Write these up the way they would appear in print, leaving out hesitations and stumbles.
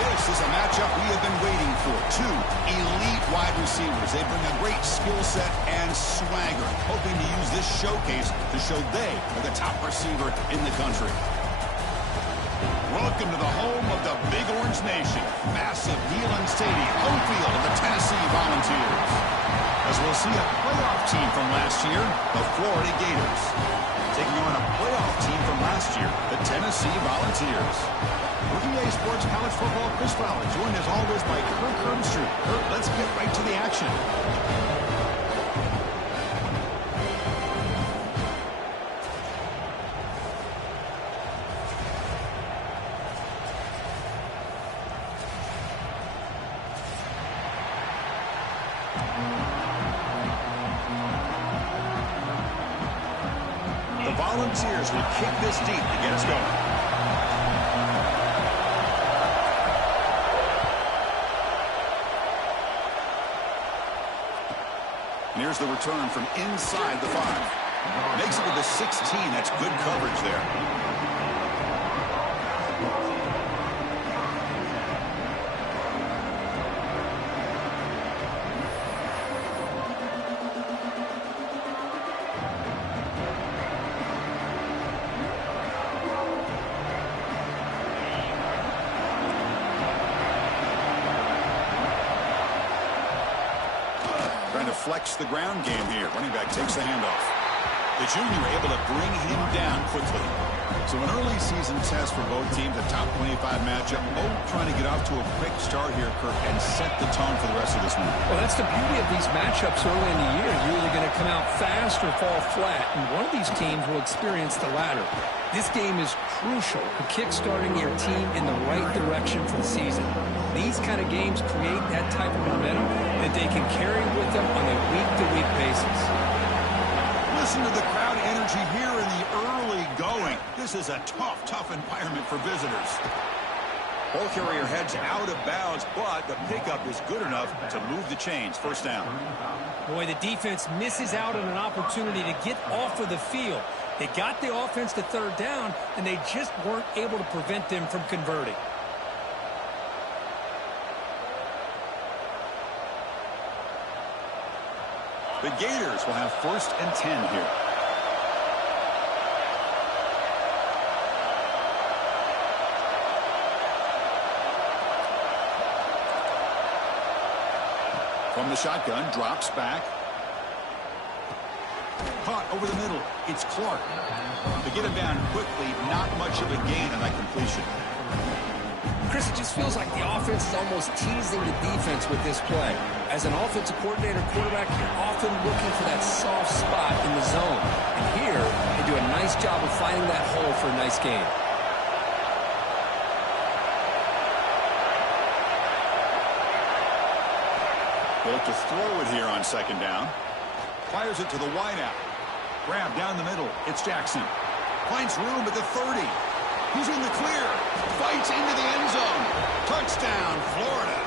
This is a matchup we have been waiting for. Two elite wide receivers. They bring a great skill set and swagger, hoping to use this showcase to show they are the top receiver in the country. Welcome to the home of the Big Orange Nation. Massive Neyland Stadium, home field of the Tennessee Volunteers. As we'll see a playoff team from last year, the Florida Gators. Taking on a playoff team from last year, the Tennessee Volunteers. EA Sports College Football Chris Fowler, joined as always by Kirk Hermstreet. Kirk, let's get right to the action. The Volunteers will kick this deep to get us going. Here's the return from inside the 5. Makes it to the 16. That's good coverage there. Flex the ground game here. Running back takes the handoff. The junior able to bring him down quickly. So an early season test for both teams, a top 25 matchup. Both trying to get off to a quick start here, Kirk, and set the tone for the rest of this one. Well, that's the beauty of these matchups early in the year. You're either going to come out fast or fall flat, and one of these teams will experience the latter. This game is crucial for kick-starting your team in the right direction for the season. These kind of games create that type of momentum that they can carry with them on a week-to-week basis. Listen to the crowd energy here in the early going. This is a tough environment for visitors. Ball carrier heads out of bounds, but the pickup is good enough to move the chains. First down. Boy, the defense misses out on an opportunity to get off of the field. They got the offense to third down, and they just weren't able to prevent them from converting. The Gators will have 1st and 10 here. From the shotgun, drops back. Caught over the middle. It's Clark. To get him down quickly, not much of a gain on that completion. Chris, it just feels like the offense is almost teasing the defense with this play. As an offensive coordinator, quarterback, you're often looking for that soft spot in the zone. And here, they do a nice job of finding that hole for a nice gain. They look to throw it here on 2nd down. Fires it to the wideout. Grab down the middle. It's Jackson. Finds room at the 30. He's in the clear. Fights into the end zone. Touchdown, Florida.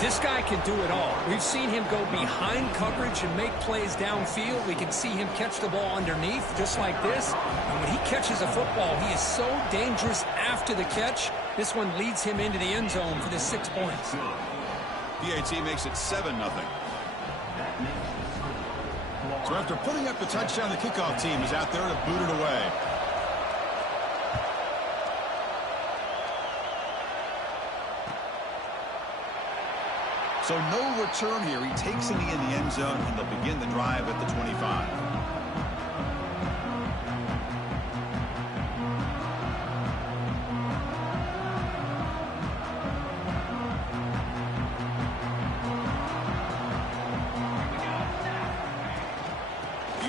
This guy can do it all. We've seen him go behind coverage and make plays downfield. We can see him catch the ball underneath, just like this. And when he catches a football, he is so dangerous after the catch. This one leads him into the end zone for the 6 points. PAT makes it 7-0. So after putting up the touchdown, the kickoff team is out there to boot it away. So no return here. He takes a knee in the end zone, and they'll begin the drive at the 25.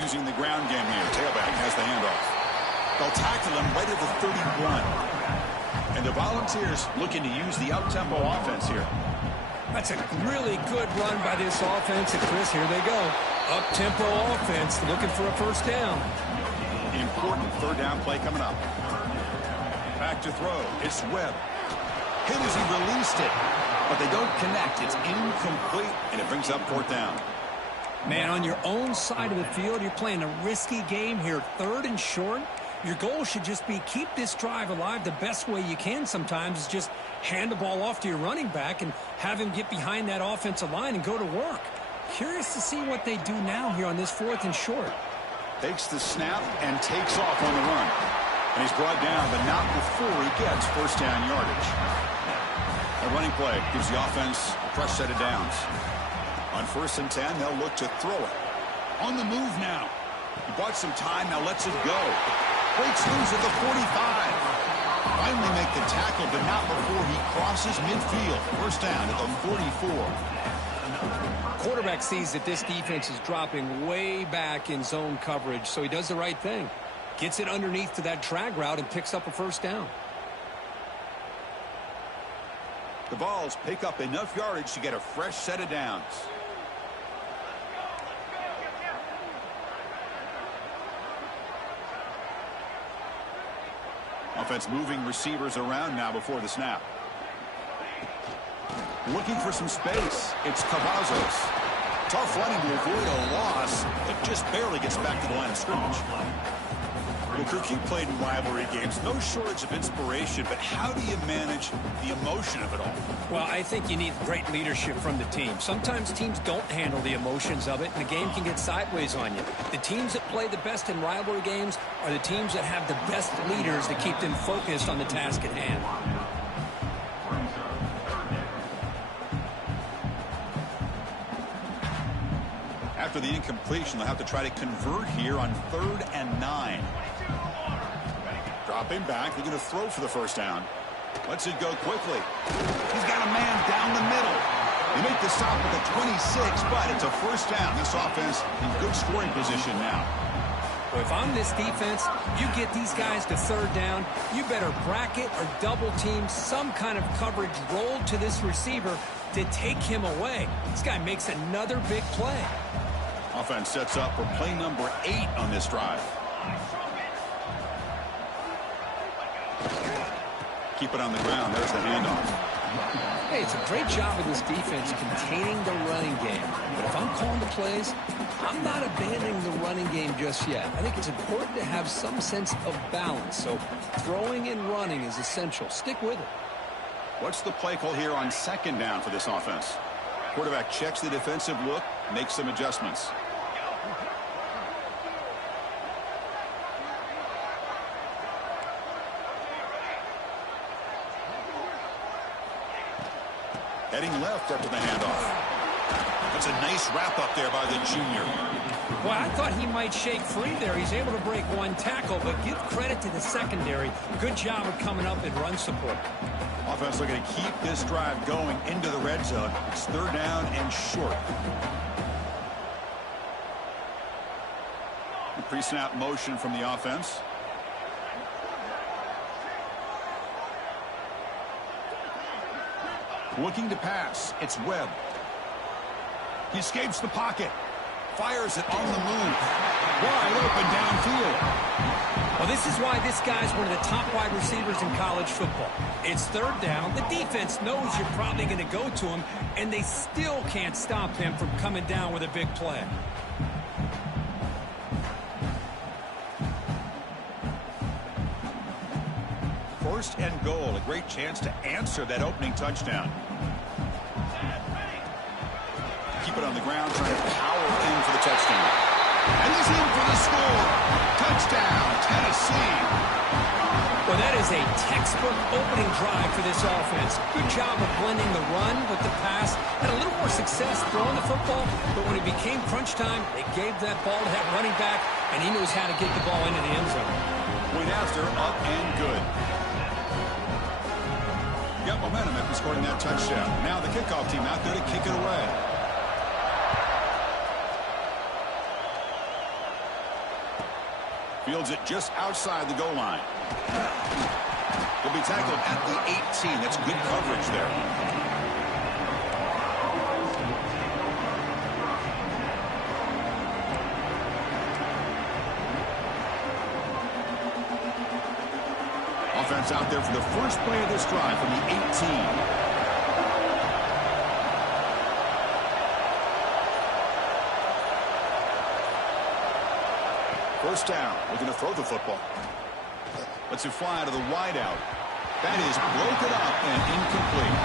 Using the ground game here. Tailback has the handoff. They'll tackle him right at the 31. And the Volunteers looking to use the up-tempo offense here. That's a really good run by this offense. And Chris, here they go. Up-tempo offense looking for a 1st down. Important 3rd down play coming up. Back to throw. It's Webb. Hit as he released it. But they don't connect. It's incomplete, and it brings up 4th down. Man, on your own side of the field, you're playing a risky game here. 3rd and short. Your goal should just be keep this drive alive the best way you can sometimes is just hand the ball off to your running back and have him get behind that offensive line and go to work. Curious to see what they do now here on this 4th and short. Takes the snap and takes off on the run. And he's brought down, but not before he gets first down yardage. A running play gives the offense a fresh set of downs. On 1st and 10, they'll look to throw it. On the move now. He bought some time, now lets it go. Breaks loose at the 45. Finally make the tackle, but not before he crosses midfield. First down at the 44. Quarterback sees that this defense is dropping way back in zone coverage, so he does the right thing. Gets it underneath to that drag route and picks up a first down. The Vols pick up enough yardage to get a fresh set of downs. Offense moving receivers around now before the snap. Looking for some space. It's Cavazos. Tough running to avoid a loss, but just barely gets back to the line of scrimmage. Well, Kirk, you played in rivalry games. No shortage of inspiration, but how do you manage the emotion of it all? Well, I think you need great leadership from the team. Sometimes teams don't handle the emotions of it, and the game can get sideways on you. The teams that play the best in rivalry games are the teams that have the best leaders that keep them focused on the task at hand. After the incompletion, they'll have to try to convert here on 3rd and 9. Dropping back, they're going to throw for the first down. Lets it go quickly. He's got a man down the middle. They make the stop at the 26, but it's a first down. This offense in good scoring position now. Well, if I'm this defense, you get these guys to 3rd down, you better bracket or double team some kind of coverage rolled to this receiver to take him away. This guy makes another big play. Offense sets up for play number 8 on this drive. Keep it on the ground. There's the handoff. Hey, it's a great job of this defense containing the running game. But if I'm calling the plays, I'm not abandoning the running game just yet. I think it's important to have some sense of balance. So throwing and running is essential. Stick with it. What's the play call here on 2nd down for this offense? Quarterback checks the defensive look, makes some adjustments. Heading left after the handoff. That's a nice wrap up there by the junior. Well, I thought he might shake free there. He's able to break one tackle, but give credit to the secondary. Good job of coming up in run support. Offense looking to keep this drive going into the red zone. It's 3rd down and short. The pre-snap motion from the offense. Looking to pass. It's Webb. He escapes the pocket. Fires it on the move. Wide open downfield. Well, this is why this guy's one of the top wide receivers in college football. It's 3rd down. The defense knows you're probably going to go to him, and they still can't stop him from coming down with a big play. First and goal. A great chance to answer that opening touchdown. Keep it on the ground, trying to power in for the touchdown. And he's in for the score. Touchdown, Tennessee. Well, that is a textbook opening drive for this offense. Good job of blending the run with the pass. Had a little more success throwing the football, but when it became crunch time, they gave that ball to that running back, and he knows how to get the ball into the end zone. Point after, up and good. Got momentum after scoring that touchdown. Now the kickoff team out there to kick it away. Fields it just outside the goal line. He'll be tackled at the 18. That's good coverage there. Offense out there for the first play of this drive from the 18. First down, looking to throw the football. Lets it fly to the wideout. That is broken up and incomplete.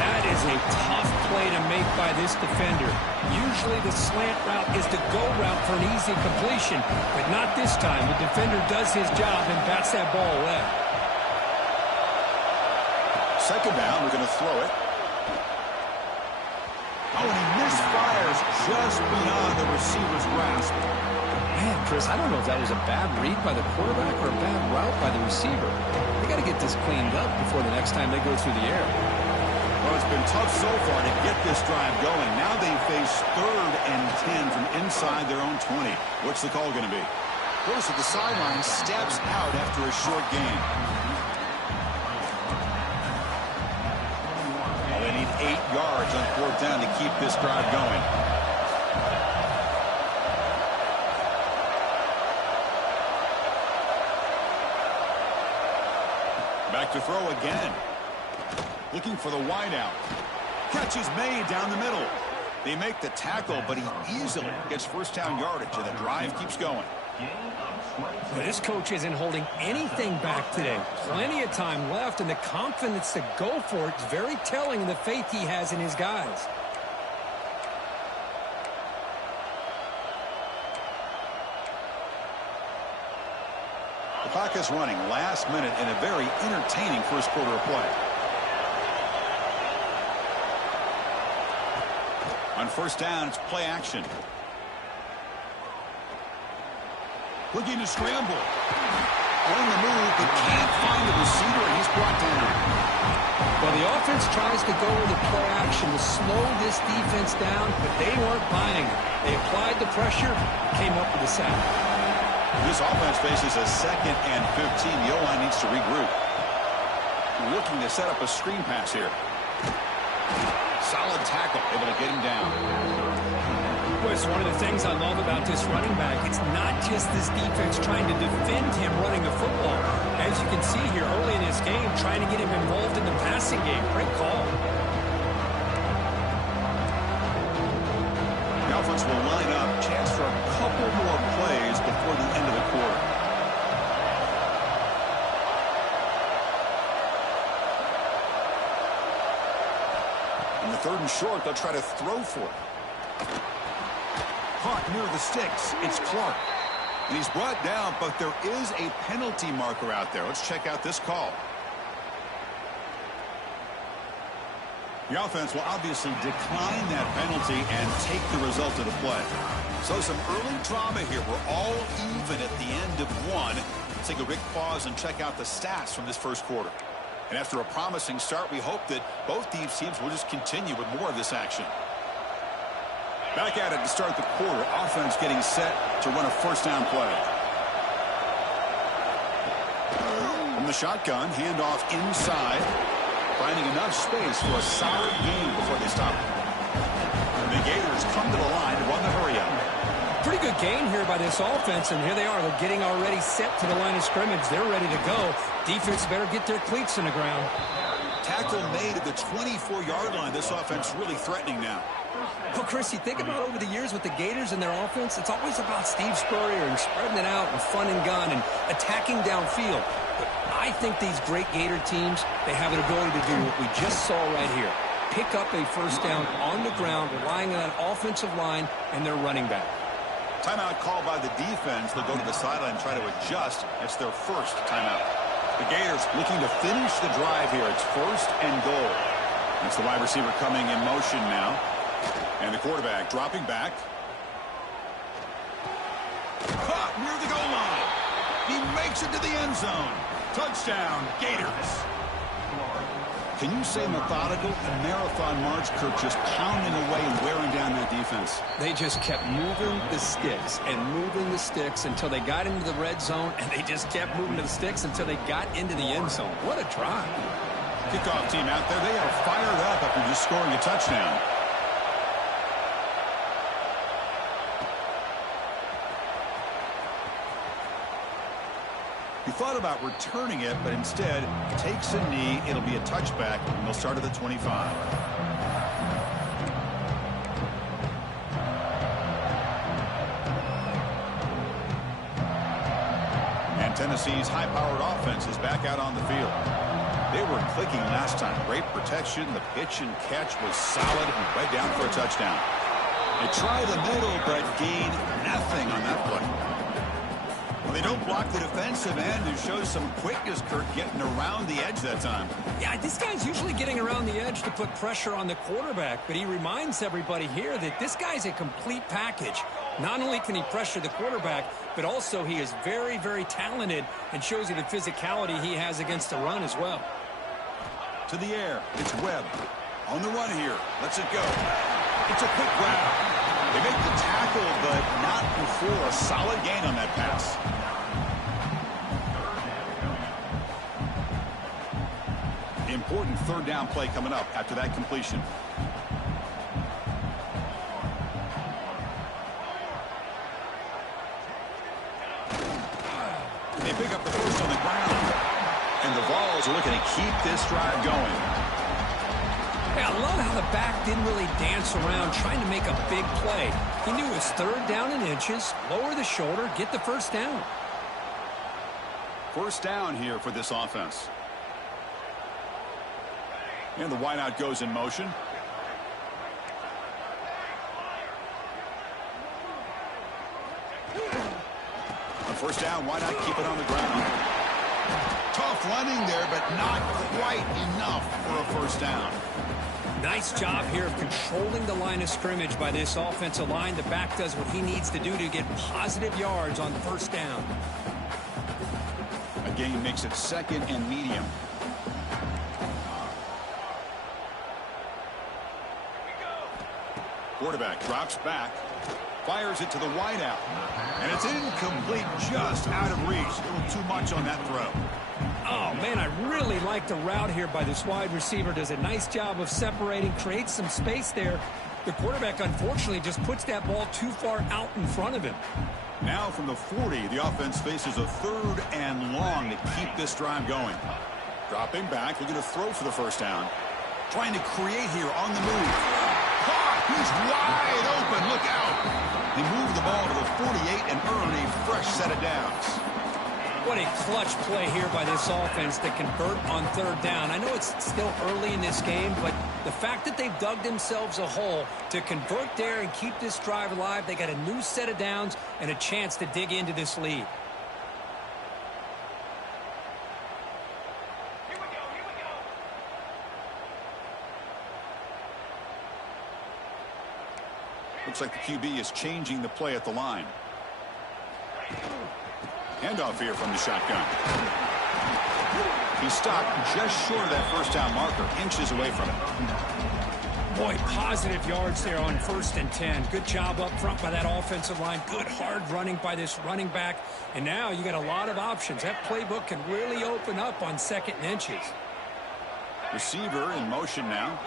That is a tough play to make by this defender. Usually the slant route is the go route for an easy completion, but not this time. The defender does his job and bats that ball away. Second down, we're going to throw it. Oh, and he misfires just beyond the receiver's grasp. Man, Chris, I don't know if that was a bad read by the quarterback or a bad route by the receiver. They got to get this cleaned up before the next time they go through the air. Well, it's been tough so far to get this drive going. Now they face 3rd and 10 from inside their own 20. What's the call going to be? Goes to the sideline, steps out after a short gain. Well, they need 8 yards on 4th down to keep this drive going. Back to throw again. Looking for the wideout. Catch is made down the middle. They make the tackle, but he easily gets first down yardage, and the drive keeps going. But this coach isn't holding anything back today. Plenty of time left, and the confidence to go for it is very telling of the faith he has in his guys. The clock is running last minute in a very entertaining first quarter of play. On first down, it's play action. Looking to scramble. On the move, but can't find the receiver, and he's brought down. Well, the offense tries to go with the play action to slow this defense down, but they weren't buying it. They applied the pressure, came up with a sack. This offense faces a 2nd and 15. The O-line needs to regroup. Looking to set up a screen pass here. Solid tackle, able to get him down. Well, it's one of the things I love about this running back. It's not just this defense trying to defend him running the football. As you can see here early in this game, trying to get him involved in the passing game. Great call. The offense will line up. Chance for a couple more plays before the end of the quarter. In the 3rd and short, they'll try to throw for it. Caught near the sticks. It's Clark. And he's brought down, but there is a penalty marker out there. Let's check out this call. The offense will obviously decline that penalty and take the result of the play. So some early drama here. We're all even at the end of one. Let's take a quick pause and check out the stats from this first quarter. And after a promising start, we hope that both these teams will just continue with more of this action. Back at it to start the quarter. Offense getting set to run a first down play. From the shotgun, handoff inside. Finding enough space for a solid gain before they stop it. And the Gators come to the line to run the hurry-up. Pretty good gain here by this offense, and here they are. They're getting already set to the line of scrimmage. They're ready to go. Defense better get their cleats in the ground. Tackle made at the 24-yard line. This offense really threatening now. Well, Chris, you think about over the years with the Gators and their offense, it's always about Steve Spurrier and spreading it out and fun and gun and attacking downfield. But I think these great Gator teams, they have an ability to do what we just saw right here. Pick up a first down on the ground, relying on an offensive line and their running back. Timeout called by the defense. They'll go to the sideline and try to adjust. That's their first timeout. The Gators looking to finish the drive here. It's 1st and goal. It's the wide receiver coming in motion now. And the quarterback dropping back. Caught near the goal line. He makes it to the end zone. Touchdown, Gators. Can you say methodical? A marathon march, Kirk, just pounding away and wearing down that defense. They just kept moving the sticks and moving the sticks until they got into the red zone, and they just kept moving the sticks until they got into the end zone. What a drive. Kickoff team out there. They are fired up after just scoring a touchdown. He thought about returning it, but instead takes a knee. It'll be a touchback, and they'll start at the 25. And Tennessee's high-powered offense is back out on the field. They were clicking last time. Great protection. The pitch and catch was solid and right down for a touchdown. They try the middle, but gain nothing on that play. Well, they don't block the defensive end, who shows some quickness, Kurt, getting around the edge that time. Yeah, this guy's usually getting around the edge to put pressure on the quarterback, but he reminds everybody here that this guy's a complete package. Not only can he pressure the quarterback, but also he is very, very talented and shows you the physicality he has against the run as well. To the air, it's Webb. On the run here, lets it go. It's a quick grab. They make the tackle, but not before a solid gain on that pass. Important third down play coming up after that completion. They pick up the first on the ground. And the Vols are looking to keep this drive going. Yeah, I love how the back didn't really dance around trying to make a big play. He knew it was third down in inches, lower the shoulder, get the first down. First down here for this offense. And the wideout goes in motion. On first down, why not keep it on the ground? Tough running there, but not quite enough for a first down. Nice job here of controlling the line of scrimmage by this offensive line. The back does what he needs to do to get positive yards on first down. A gain makes it second and medium. Quarterback drops back, fires it to the wideout, and it's incomplete, just out of reach. A little too much on that throw. Oh, man, I really like the route here by this wide receiver. Does a nice job of separating, creates some space there. The quarterback, unfortunately, just puts that ball too far out in front of him. Now from the 40, the offense faces a third and long to keep this drive going. Dropping back, looking to throw for the first down. Trying to create here on the move. He's wide open. Look out. They move the ball to the 48 and earn a fresh set of downs. What a clutch play here by this offense to convert on third down. I know it's still early in this game, but the fact that they've dug themselves a hole to convert there and keep this drive alive, they got a new set of downs and a chance to dig into this lead. Looks like the QB is changing the play at the line. Handoff here from the shotgun. He stopped just short of that first down marker, inches away from it. Boy, positive yards there on 1st and 10. Good job up front by that offensive line. Good hard running by this running back. And now you got a lot of options. That playbook can really open up on 2nd and inches. Receiver in motion now.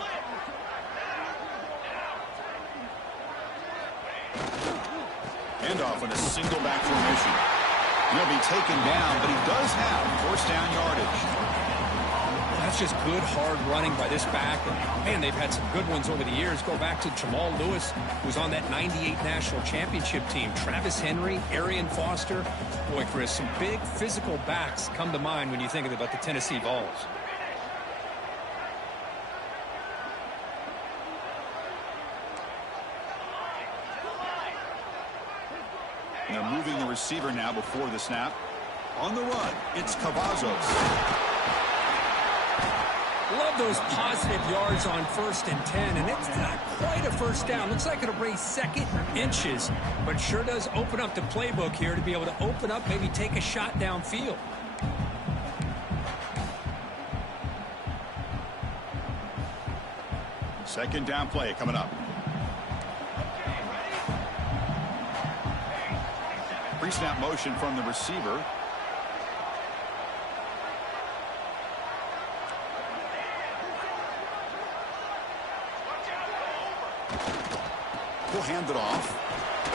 Handoff in a single back formation. He'll be taken down, but he does have first down yardage. That's just good, hard running by this back. And, man, they've had some good ones over the years. Go back to Jamal Lewis, who was on that 98 National Championship team. Travis Henry, Arian Foster. Boy, Chris, some big physical backs come to mind when you think about the Tennessee Vols. They're moving the receiver now before the snap. On the run, it's Cavazos. Love those positive yards on 1st and 10, and it's not quite a first down. Looks like it'll bring 2nd inches, but sure does open up the playbook here to be able to open up, maybe take a shot downfield. Second down play coming up. Pre-snap motion from the receiver. He'll hand it off.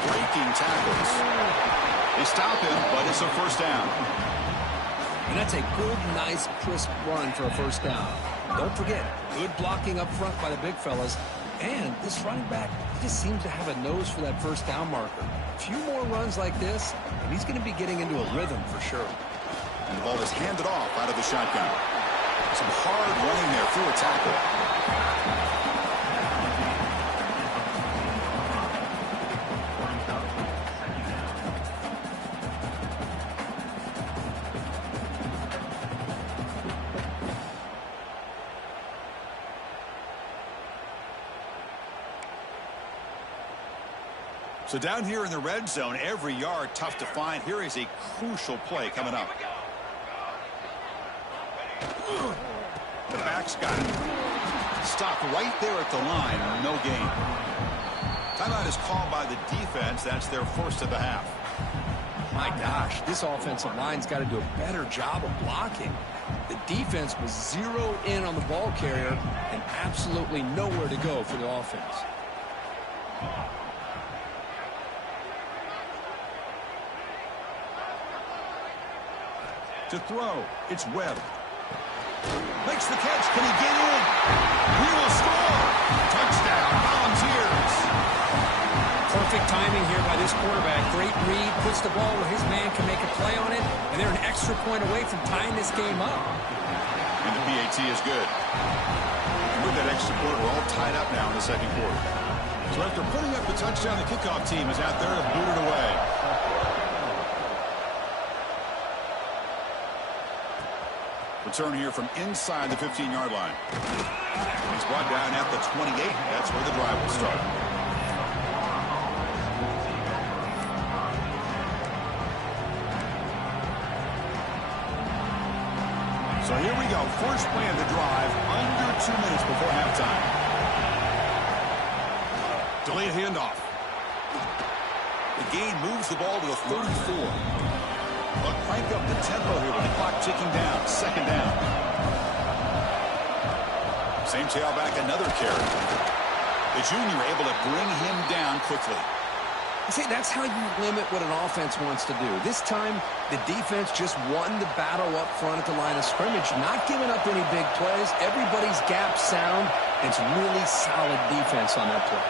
Breaking tackles. They stop him, but it's a first down. And that's a good, nice, crisp run for a first down. Don't forget, good blocking up front by the big fellas. And this running back just seems to have a nose for that first down marker. A few more runs like this, and he's going to be getting into a rhythm for sure. And the ball is handed off out of the shotgun. Some hard running there through a tackle. So down here in the red zone, every yard tough to find. Here is a crucial play coming up. The back's got it. Stopped right there at the line. No gain. Timeout is called by the defense. That's their first of the half. My gosh, this offensive line's got to do a better job of blocking. The defense was zeroed in on the ball carrier and absolutely nowhere to go for the offense. To throw, it's Webb. Makes the catch. Can he get in? He will score. Touchdown, Volunteers. Perfect timing here by this quarterback. Great read, puts the ball where his man can make a play on it, and they're an extra point away from tying this game up. And the PAT is good. And with that extra point, we're all tied up now in the second quarter. So after putting up the touchdown, the kickoff team is out there to boot it away. Return here from inside the 15-yard line. He's brought down at the 28. That's where the drive will start. So here we go. First play of the drive, under 2 minutes before halftime. Delayed handoff. The gain moves the ball to the 34. But crank up the tempo here with the clock ticking down. Second down. Same tailback, another carry. The junior able to bring him down quickly. See, that's how you limit what an offense wants to do. This time, the defense just won the battle up front at the line of scrimmage, not giving up any big plays. Everybody's gap sound. It's really solid defense on that play.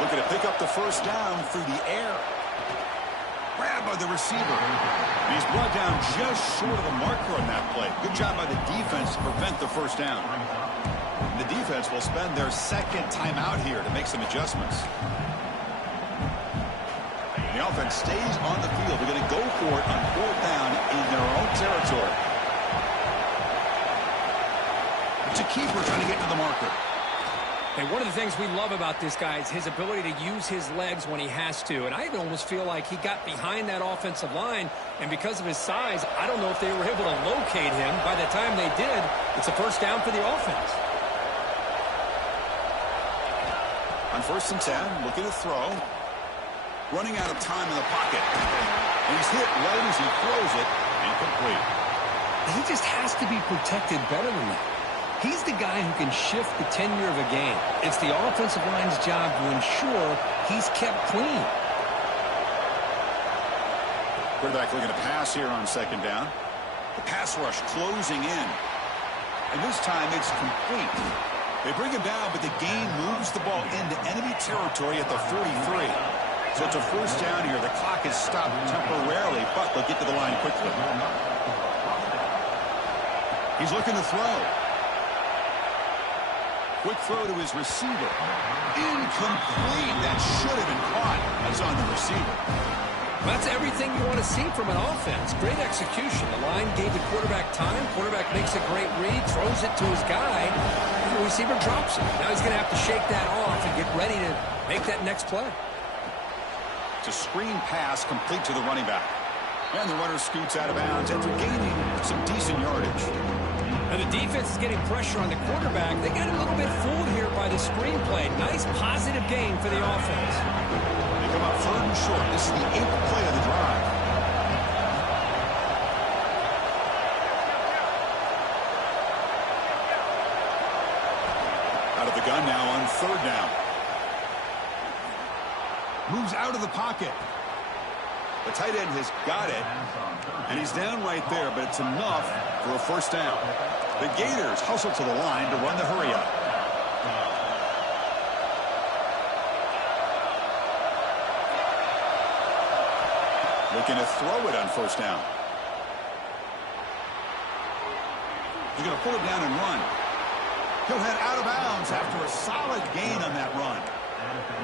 Looking to pick up the first down through the air. Grabbed by the receiver. He's brought down just short of the marker on that play. Good job by the defense to prevent the first down. The defense will spend their second timeout here to make some adjustments. The offense stays on the field. They're going to go for it on fourth down in their own territory. It's a keeper trying to get to the marker. And one of the things we love about this guy is his ability to use his legs when he has to. And I almost feel like he got behind that offensive line, and because of his size, I don't know if they were able to locate him. By the time they did, it's a first down for the offense. On 1st and 10, looking to throw. Running out of time in the pocket. And he's hit right as he throws it. Incomplete. He just has to be protected better than that. He's the guy who can shift the tenure of a game. It's the offensive line's job to ensure he's kept clean. Quarterback looking to pass here on second down. The pass rush closing in. And this time it's complete. They bring him down, but the gain moves the ball into enemy territory at the 43. So it's a first down here. The clock is stopped temporarily, but they'll get to the line quickly. He's looking to throw. Quick throw to his receiver. Incomplete. That should have been caught. That's on the receiver. That's everything you want to see from an offense. Great execution. The line gave the quarterback time. Quarterback makes a great read, throws it to his guy, and the receiver drops it. Now he's going to have to shake that off and get ready to make that next play. It's a screen pass complete to the running back. And the runner scoots out of bounds after gaining some decent yardage. And the defense is getting pressure on the quarterback. They got a little bit fooled here by the screenplay. Nice positive gain for the offense. They come up 3rd and short. This is the 8th play of the drive. Out of the gun now on 3rd down. Moves out of the pocket. The tight end has got it, and he's down right there, but it's enough for a first down. The Gators hustle to the line to run the hurry-up. Looking to throw it on first down. He's going to pull it down and run. He'll head out of bounds after a solid gain on that run.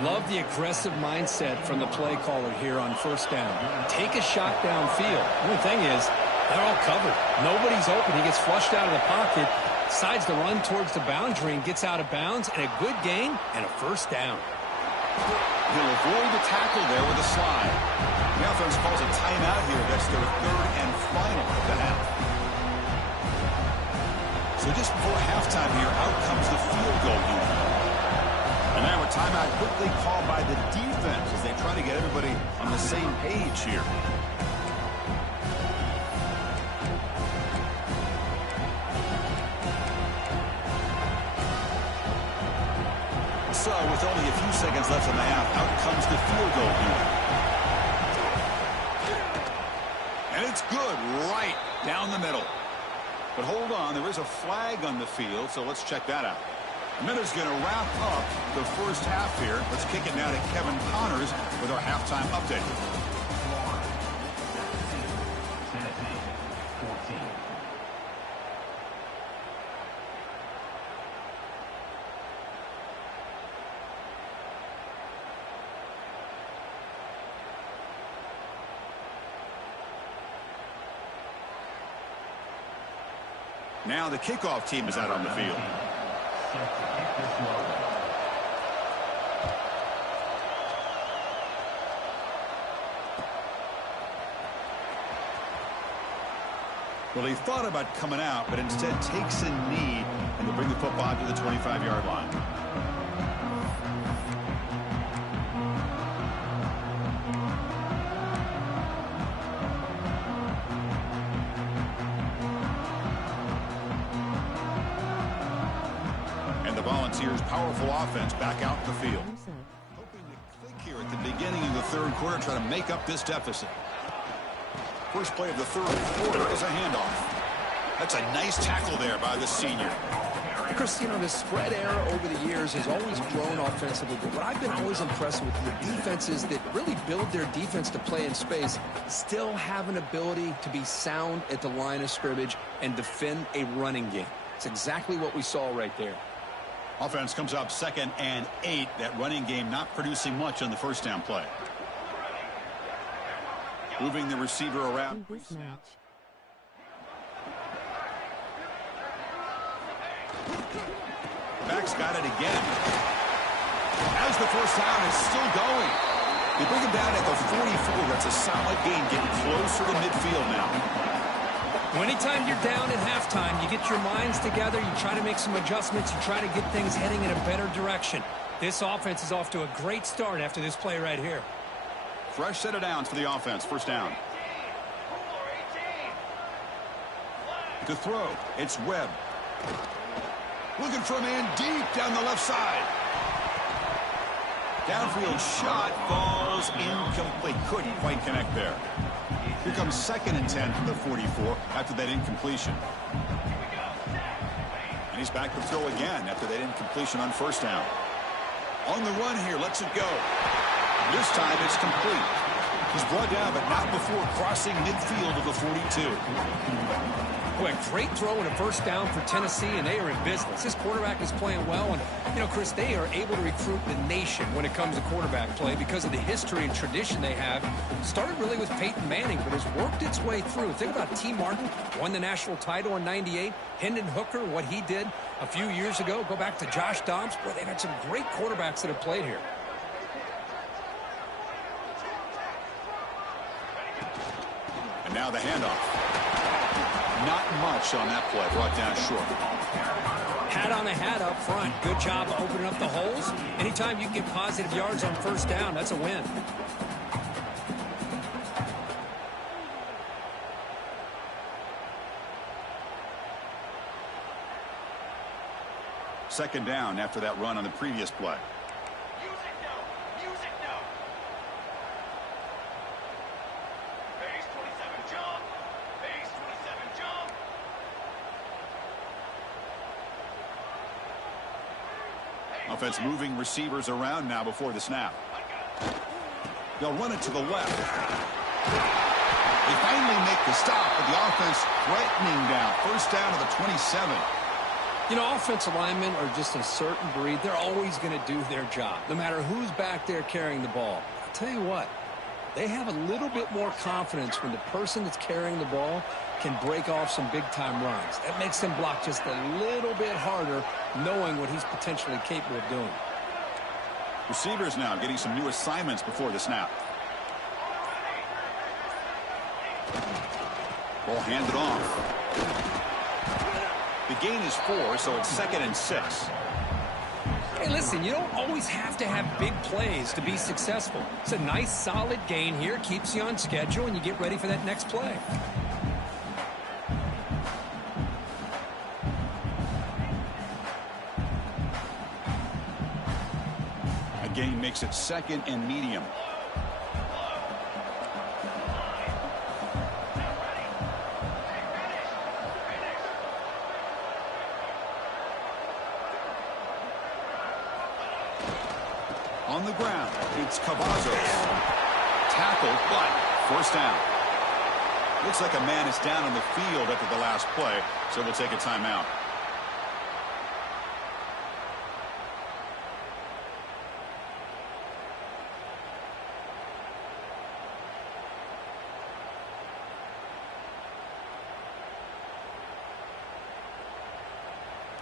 Love the aggressive mindset from the play caller here on first down. Take a shot downfield. The only thing is, they're all covered. Nobody's open. He gets flushed out of the pocket, decides to run towards the boundary and gets out of bounds, and a good gain and a first down. He'll avoid the tackle there with a slide. The offense calls a timeout here. That's their third and final of the half. So just before halftime here, out comes the field goal unit. And now a timeout quickly called by the defense as they try to get everybody on the same page here. So with only a few seconds left in the half, out comes the field goal unit. And it's good right down the middle. But hold on, there is a flag on the field, so let's check that out. Miller's going to wrap up the first half here. Let's kick it now to Kevin Connors with our halftime update. Now the kickoff team is out on the field. Well, he thought about coming out, but instead takes a knee and will bring the football to the 25-yard line. Volunteers' powerful offense back out in the field. Hoping to click here at the beginning of the third quarter, try to make up this deficit. First play of the third quarter is a handoff. That's a nice tackle there by the senior. Chris, you know, the spread era over the years has always grown offensively, but what I've been always impressed with the defenses that really build their defense to play in space still have an ability to be sound at the line of scrimmage and defend a running game. It's exactly what we saw right there. Offense comes up 2nd and 8. That running game not producing much on the first down play. Moving the receiver around. Back's got it again. As the first down is still going. They bring him down at the 44. That's a solid gain, getting closer to midfield now. Anytime you're down at halftime, you get your minds together, you try to make some adjustments, you try to get things heading in a better direction. This offense is off to a great start after this play right here. Fresh set of downs for the offense. First down. To throw, it's Webb. Looking for a man deep down the left side. Downfield shot falls incomplete. Couldn't quite connect there. Here comes 2nd and 10 from the 44 after that incompletion. And he's back to throw again after that incompletion on first down. On the run here, lets it go. This time it's complete. He's brought down, but not before crossing midfield of the 42. Boy, a great throw and a first down for Tennessee, and they are in business. This quarterback is playing well, and, you know, Chris, they are able to recruit the nation when it comes to quarterback play because of the history and tradition they have. Started really with Peyton Manning, but has worked its way through. Think about T. Martin, won the national title in '98. Hendon Hooker, what he did a few years ago. Go back to Josh Dobbs. Boy, they've had some great quarterbacks that have played here. And now the handoff. Not much on that play, brought down short. Hat on the hat up front. Good job opening up the holes. Anytime you get positive yards on first down, that's a win. Second down after that run on the previous play. Offense moving receivers around now before the snap. They'll run it to the left. They finally make the stop, but the offense threatening down. First down to the 27. You know, offensive linemen are just a certain breed. They're always going to do their job, no matter who's back there carrying the ball. I'll tell you what, they have a little bit more confidence when the person that's carrying the ball can break off some big-time runs. That makes them block just a little bit harder, knowing what he's potentially capable of doing. Receivers now getting some new assignments before the snap. Ball handed off. The gain is 4, so it's 2nd and 6. Hey, listen, you don't always have to have big plays to be successful. It's a nice, solid gain here. Keeps you on schedule, and you get ready for that next play. A gain makes it 2nd and medium. On the ground, it's Cavazos. Tackled, but first down. Looks like a man is down on the field after the last play, so we'll take a timeout.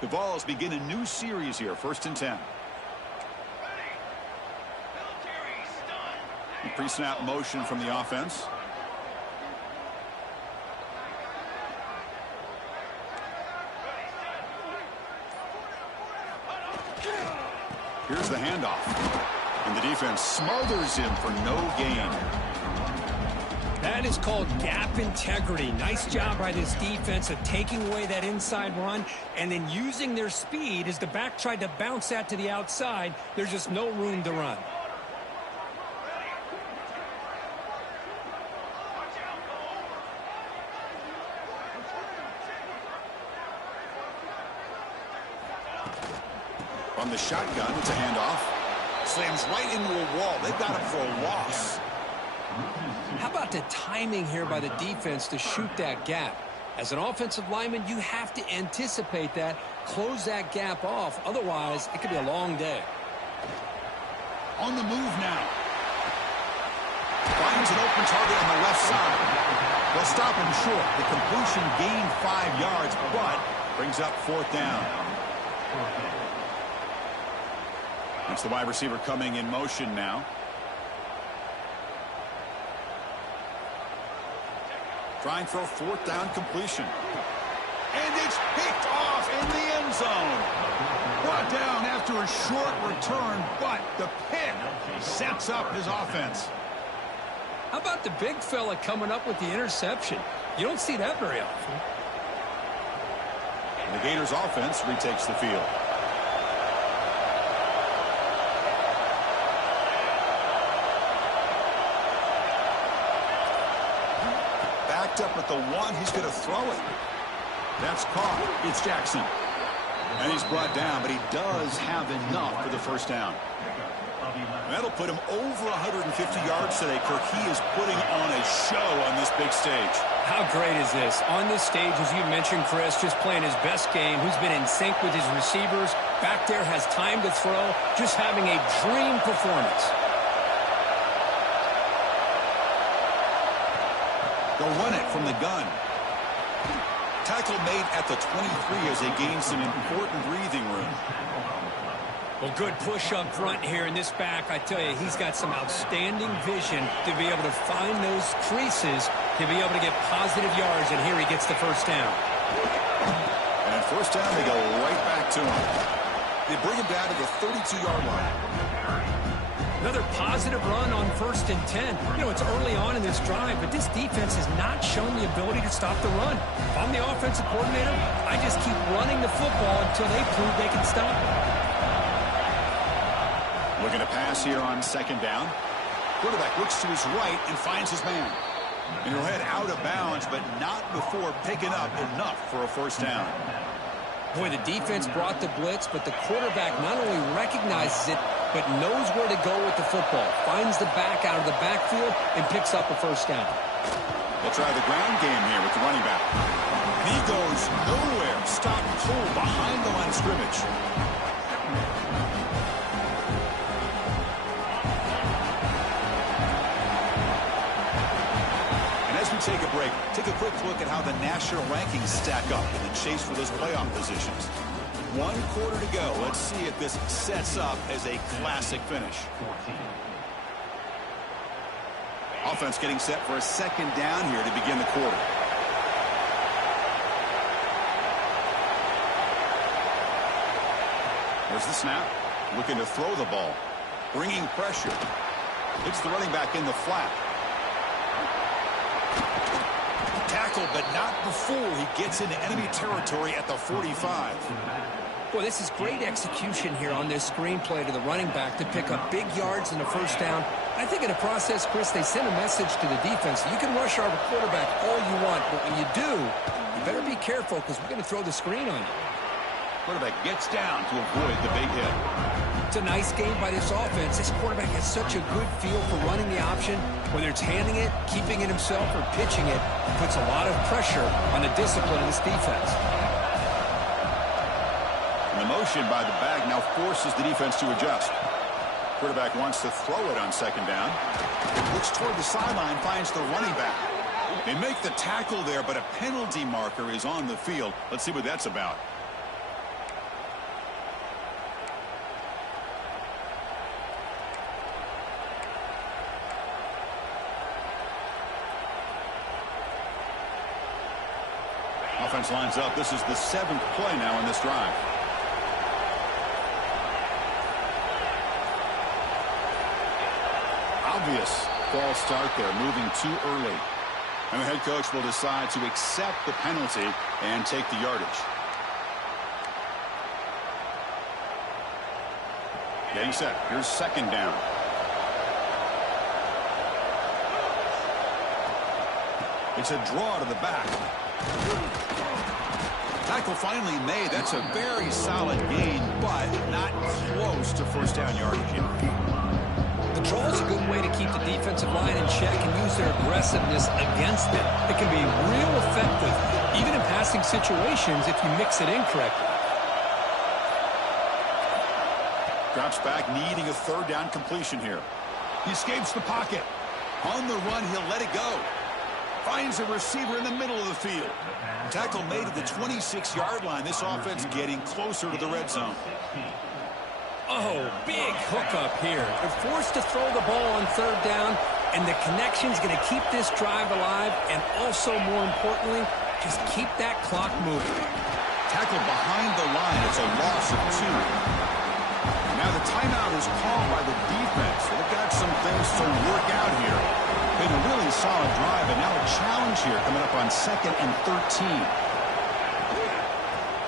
The Vols begin a new series here, 1st and 10. Pre-snap motion from the offense. Here's the handoff. And the defense smothers him for no gain. That is called gap integrity. Nice job by this defense of taking away that inside run and then using their speed as the back tried to bounce that to the outside. There's just no room to run. From the shotgun, it's a handoff. Slams right into a wall. They've got him for a loss. How about the timing here by the defense to shoot that gap? As an offensive lineman, you have to anticipate that, close that gap off. Otherwise, it could be a long day. On the move now. Finds an open target on the left side. They'll stop him short. The completion gained 5 yards, but brings up 4th down. That's the wide receiver coming in motion now. Trying for a 4th down completion. And it's picked off in the end zone. Brought down after a short return, but the pick sets up his offense. How about the big fella coming up with the interception? You don't see that very often. And the Gators offense retakes the field. Up at the 1, he's going to throw it. That's caught. It's Jackson. And he's brought down, but he does have enough for the first down. That'll put him over 150 yards today, Kirk. He is putting on a show on this big stage. How great is this? On this stage, as you mentioned, Chris, just playing his best game, who's been in sync with his receivers. Back there has time to throw, just having a dream performance. They'll run it from the gun. Tackle made at the 23 as they gain some important breathing room. Well, good push up front here in this back. I tell you, he's got some outstanding vision to be able to find those creases, to be able to get positive yards, and here he gets the first down. And at first down, they go right back to him. They bring him down to the 32-yard line. Another positive run on 1st and 10. You know, it's early on in this drive, but this defense has not shown the ability to stop the run. If I'm the offensive coordinator, I just keep running the football until they prove they can stop it. Looking to pass here on 2nd down. Quarterback looks to his right and finds his man. And he'll head out of bounds, but not before picking up enough for a 1st down. Boy, the defense brought the blitz, but the quarterback not only recognizes it, but knows where to go with the football. Finds the back out of the backfield and picks up a first down. They'll try the ground game here with the running back. He goes nowhere. Stop pull behind the line of scrimmage. And as we take a break, take a quick look at how the national rankings stack up in the chase for those playoff positions. 1 quarter to go. Let's see if this sets up as a classic finish. Offense getting set for a second down here to begin the quarter. There's the snap. Looking to throw the ball. Bringing pressure. Hits the running back in the flat. Tackle, but not before he gets into enemy territory at the 45. Boy, this is great execution here on this screenplay to the running back to pick up big yards and a first down. I think in the process, Chris, they send a message to the defense. You can rush our quarterback all you want, but when you do, you better be careful because we're going to throw the screen on you. Quarterback gets down to avoid the big hit. It's a nice game by this offense. This quarterback has such a good feel for running the option. Whether it's handing it, keeping it himself, or pitching it, it puts a lot of pressure on the discipline of this defense. And the motion by the back now forces the defense to adjust. Quarterback wants to throw it on second down. Looks toward the sideline, finds the running back. They make the tackle there, but a penalty marker is on the field. Let's see what that's about. Offense lines up. This is the 7th play now in this drive. Obvious false start there, moving too early. And the head coach will decide to accept the penalty and take the yardage. Getting set. Here's second down. It's a draw to the back. Tackle finally made. That's a very solid gain, but not close to first down yardage yet. The draw is a good way to keep the defensive line in check and use their aggressiveness against it. It can be real effective, even in passing situations, if you mix it incorrectly. Drops back, needing a third down completion here. He escapes the pocket. On the run, he'll let it go. Finds a receiver in the middle of the field. Tackle made at the 26-yard line. This offense getting closer to the red zone. Oh, big hookup here. They're forced to throw the ball on third down, and the connection's going to keep this drive alive, and also, more importantly, just keep that clock moving. Tackle behind the line. It's a loss of 2. Now the timeout is called by the defense. They've got some things to work out here. Been a really solid drive, and now a challenge here coming up on 2nd and 13.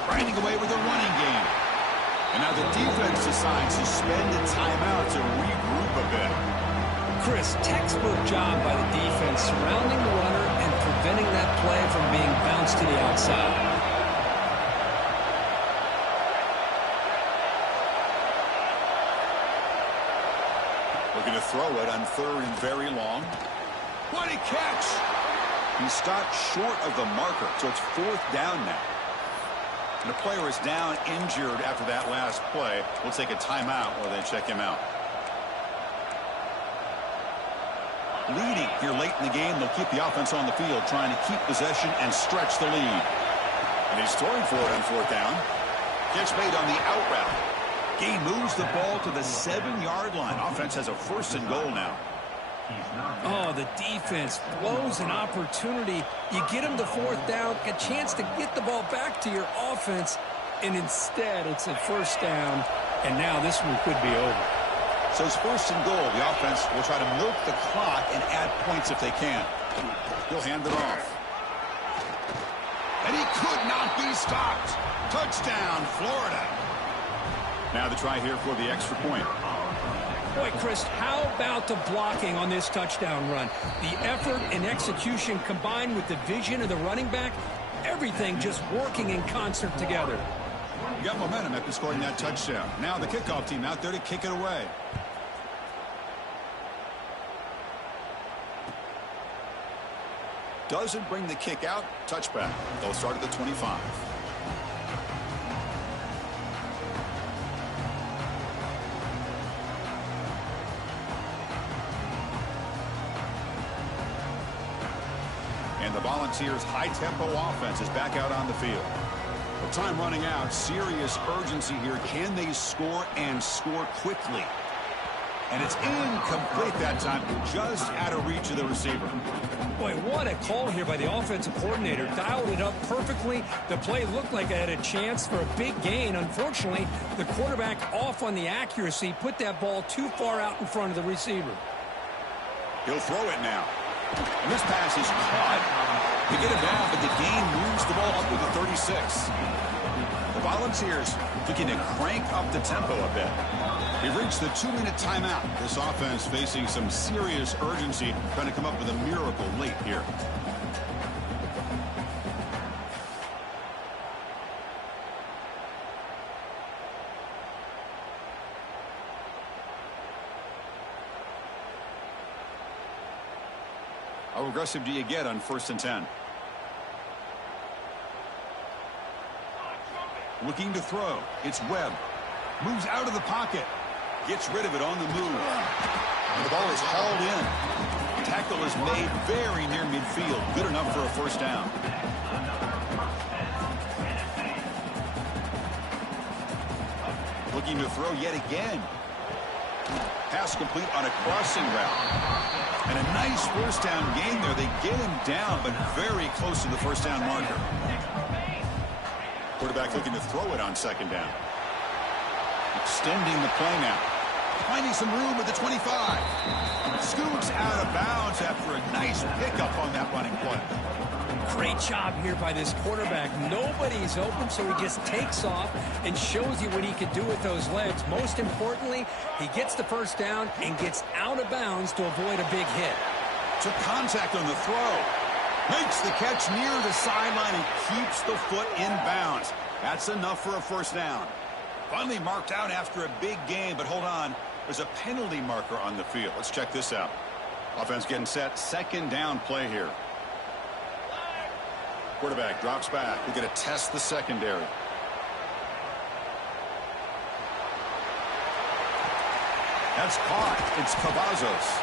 Grinding away with a running game. And now the defense decides to spend a timeout to regroup a bit. Chris, textbook job by the defense surrounding the runner and preventing that play from being bounced to the outside. Looking to throw it on 3rd and very long. What a catch! He stopped short of the marker, so it's 4th down now. And the player is down injured after that last play. We'll take a timeout while they check him out. Leading here late in the game, they'll keep the offense on the field, trying to keep possession and stretch the lead. And he's throwing for it on 4th down. Catch made on the out route. Gain moves the ball to the 7-yard line. Offense has a 1st and goal now. Oh, the defense blows an opportunity. You get them to 4th down, a chance to get the ball back to your offense, and instead it's a 1st down, and now this one could be over. So it's 1st and goal. The offense will try to milk the clock and add points if they can. He'll hand it off. And he could not be stopped. Touchdown, Florida. Now the try here for the extra point. Boy, Chris, how about the blocking on this touchdown run? The effort and execution combined with the vision of the running back, everything just working in concert together. Got momentum after scoring that touchdown. Now the kickoff team out there to kick it away. Doesn't bring the kick out. Touchback. They'll start at the 25. And the Volunteers' high-tempo offense is back out on the field. With time running out, serious urgency here. Can they score and score quickly? And it's incomplete that time, just out of reach of the receiver. Boy, what a call here by the offensive coordinator. Dialed it up perfectly. The play looked like it had a chance for a big gain. Unfortunately, the quarterback off on the accuracy, put that ball too far out in front of the receiver. He'll throw it now. And this pass is caught. They get it down, but the gain moves the ball up to the 36. The Volunteers looking to crank up the tempo a bit. They've reached the 2-minute timeout. This offense facing some serious urgency, trying to come up with a miracle late here. How aggressive do you get on 1st and 10? Looking to throw. It's Webb. Moves out of the pocket. Gets rid of it on the move. And the ball is hauled in. Tackle is made very near midfield. Good enough for a 1st down. Looking to throw yet again. Pass complete on a crossing route. And a nice 1st down gain there. They get him down, but very close to the 1st down marker. Quarterback looking to throw it on 2nd down. Extending the play now. Finding some room at the 25. Scoots out of bounds after a nice pickup on that running play. Great job here by this quarterback. Nobody's open, so he just takes off and shows you what he can do with those legs. Most importantly, he gets the 1st down and gets out of bounds to avoid a big hit. Took contact on the throw. Makes the catch near the sideline and keeps the foot in bounds. That's enough for a 1st down. Finally marked out after a big gain, but hold on. There's a penalty marker on the field. Let's check this out. Offense getting set. 2nd down play here. Quarterback drops back. We're going to test the secondary. That's caught. It's Cavazos.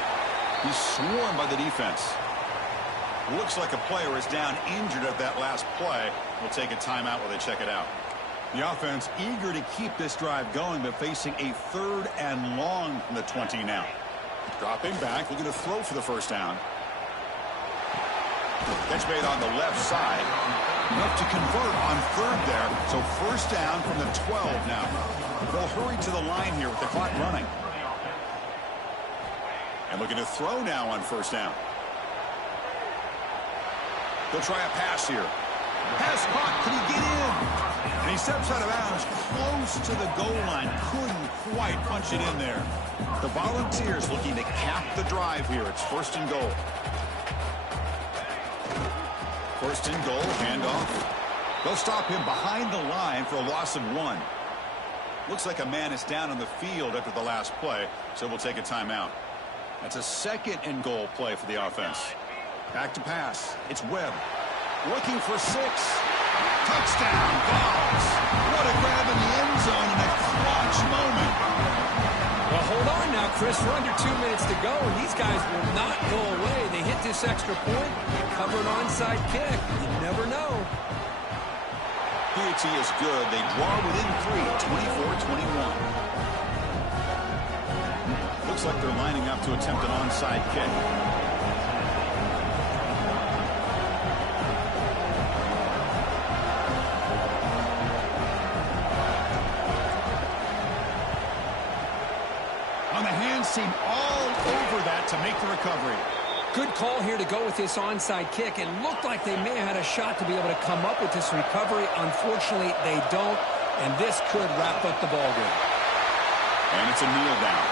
He's swarmed by the defense. Looks like a player is down injured at that last play. We'll take a timeout while they check it out. The offense eager to keep this drive going, but facing a 3rd and long from the 20 now. Dropping back, looking to throw for the 1st down. Catch made on the left side. Enough to convert on 3rd there. So 1st down from the 12 now. They'll hurry to the line here with the clock running. And looking to throw now on 1st down. They'll try a pass here. Pass caught. Can he get in? And he steps out of bounds close to the goal line. Couldn't quite punch it in there. The Volunteers looking to cap the drive here. It's 1st and goal. 1st and goal. Handoff. They'll stop him behind the line for a loss of 1. Looks like a man is down on the field after the last play, so we'll take a timeout. That's a 2nd and goal play for the offense. Back to pass. It's Webb. Looking for 6. Touchdown, Vols. What a grab in the end zone in a clutch moment. Well, hold on now, Chris. We're under 2 minutes to go, and these guys will not go away. They hit this extra point, cover an onside kick. You never know. PAT is good. They draw within 3, 24-21. Looks like they're lining up to attempt an onside kick. Seem all over that to make the recovery. Good call here to go with this onside kick. It looked like they may have had a shot to be able to come up with this recovery. Unfortunately, they don't, and this could wrap up the ballgame. And it's a kneel down.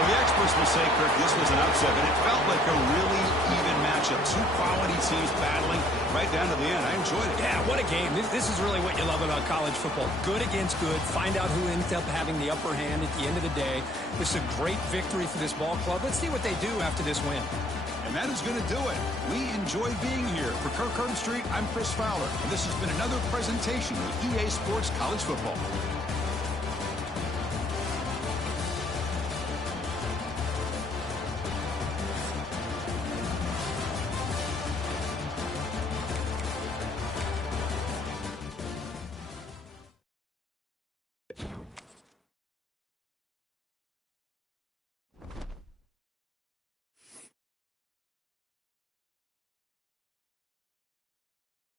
Well, the experts will say, Kirk, this was an upset, but it felt like a really even matchup. Two quality teams battling right down to the end. I enjoyed it. Yeah, what a game. This is really what you love about college football. Good against good. Find out who ends up having the upper hand at the end of the day. This is a great victory for this ball club. Let's see what they do after this win. And that is going to do it. We enjoy being here. For Kirk Herbstreit, I'm Chris Fowler, and this has been another presentation of EA Sports College Football.